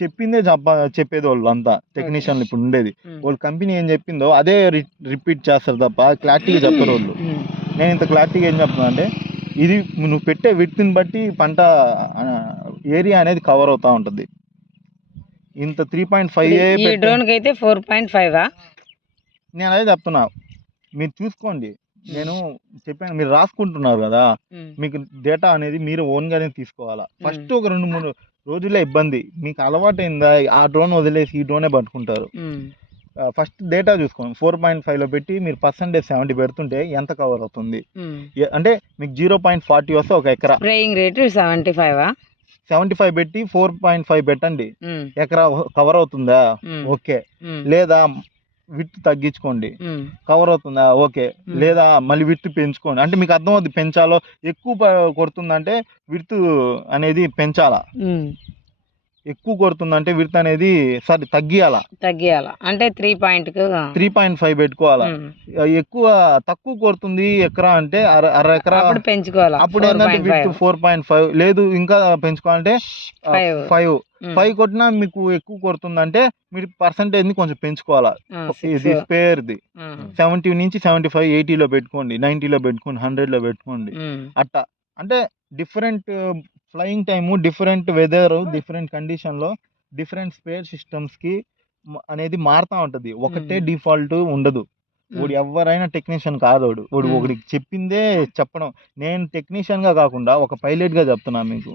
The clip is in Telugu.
చెప్పిందే చెప్పేది వాళ్ళు అంతా టెక్నీషియన్లు ఇప్పుడు ఉండేది. వాళ్ళు కంపెనీ ఏం చెప్పిందో అదే రిపీట్ చేస్తారు తప్ప క్లారిటీగా చెప్పరు వాళ్ళు. నేను ఇంత క్లారిటీగా ఏం చెప్తున్నా అంటే ఇది నువ్వు పెట్టే విడ్త్ని బట్టి పంట ఏరియా అనేది కవర్ అవుతా ఉంటుంది. ఇంత 3.5 డ్రోన్ కి అయితే 4.5 నేను అదే చెప్తున్నా, మీరు చూసుకోండి. నేను చెప్పాను, మీరు రాసుకుంటున్నారు కదా, మీకు డేటా అనేది మీరు ఓన్గానే తీసుకోవాలా. ఫస్ట్ ఒక 2-3 రోజులే ఇబ్బంది, మీకు అలవాటైందా ఆ డ్రోన్ వదిలేసి ఈ డ్రోనే పట్టుకుంటారు. ఫస్ట్ డేటా చూసుకోండి. 4.5లో పెట్టి మీరు పర్సెంటేజ్ 70 పెడుతుంటే ఎంత కవర్ అవుతుంది అంటే మీకు 0.40 వస్తే ఒక ఎకరా. స్ప్రేయింగ్ రేట్ 75 పెట్టి 4.5 పెట్టండి, ఎకరా కవర్ అవుతుందా? ఓకే. లేదా విత్ తగ్గించుకోండి, కవర్ అవుతుందా? ఓకే. లేదా మళ్ళీ విత్ పెంచుకోండి. అంటే మీకు అర్థం అవుతుంది, పెంచాలో ఎక్కువ కొడుతుందంటే విత్ అనేది పెంచాలా, ఎక్కువ కొడుతుందంటే విత్ అనేది తగ్గియాలా అంటే 3.5 పెట్టుకోవాలా. ఎక్కువ తక్కువ కొడుతుంది ఎకరా అంటే అర ఎకరా పెంచుకోవాలా. అప్పుడు ఏంటంటే విత్ 4.5 లేదు ఇంకా పెంచుకోవాలంటే 5 కొట్టినా మీకు ఎక్కువ కొడుతుందంటే మీరు పర్సంటేజ్ ని కొంచెం పెంచుకోవాలా. ఇది స్పేర్ది 70 నుంచి 75 80లో పెట్టుకోండి, 90లో పెట్టుకోండి, 100లో పెట్టుకోండి. అట్టా అంటే different flying time, different weather, different కండిషన్లో డిఫరెంట్ స్పేర్ సిస్టమ్స్కి అనేది మారుతూ ఉంటుంది. ఒకటే డిఫాల్ట్ ఉండదు. వాడు ఎవరైనా టెక్నీషియన్ కాదు, వాడు ఒకడికి చెప్పిందే చెప్పడం. నేను టెక్నీషియన్గా కాకుండా ఒక పైలట్గా చెప్తున్నాను మీకు.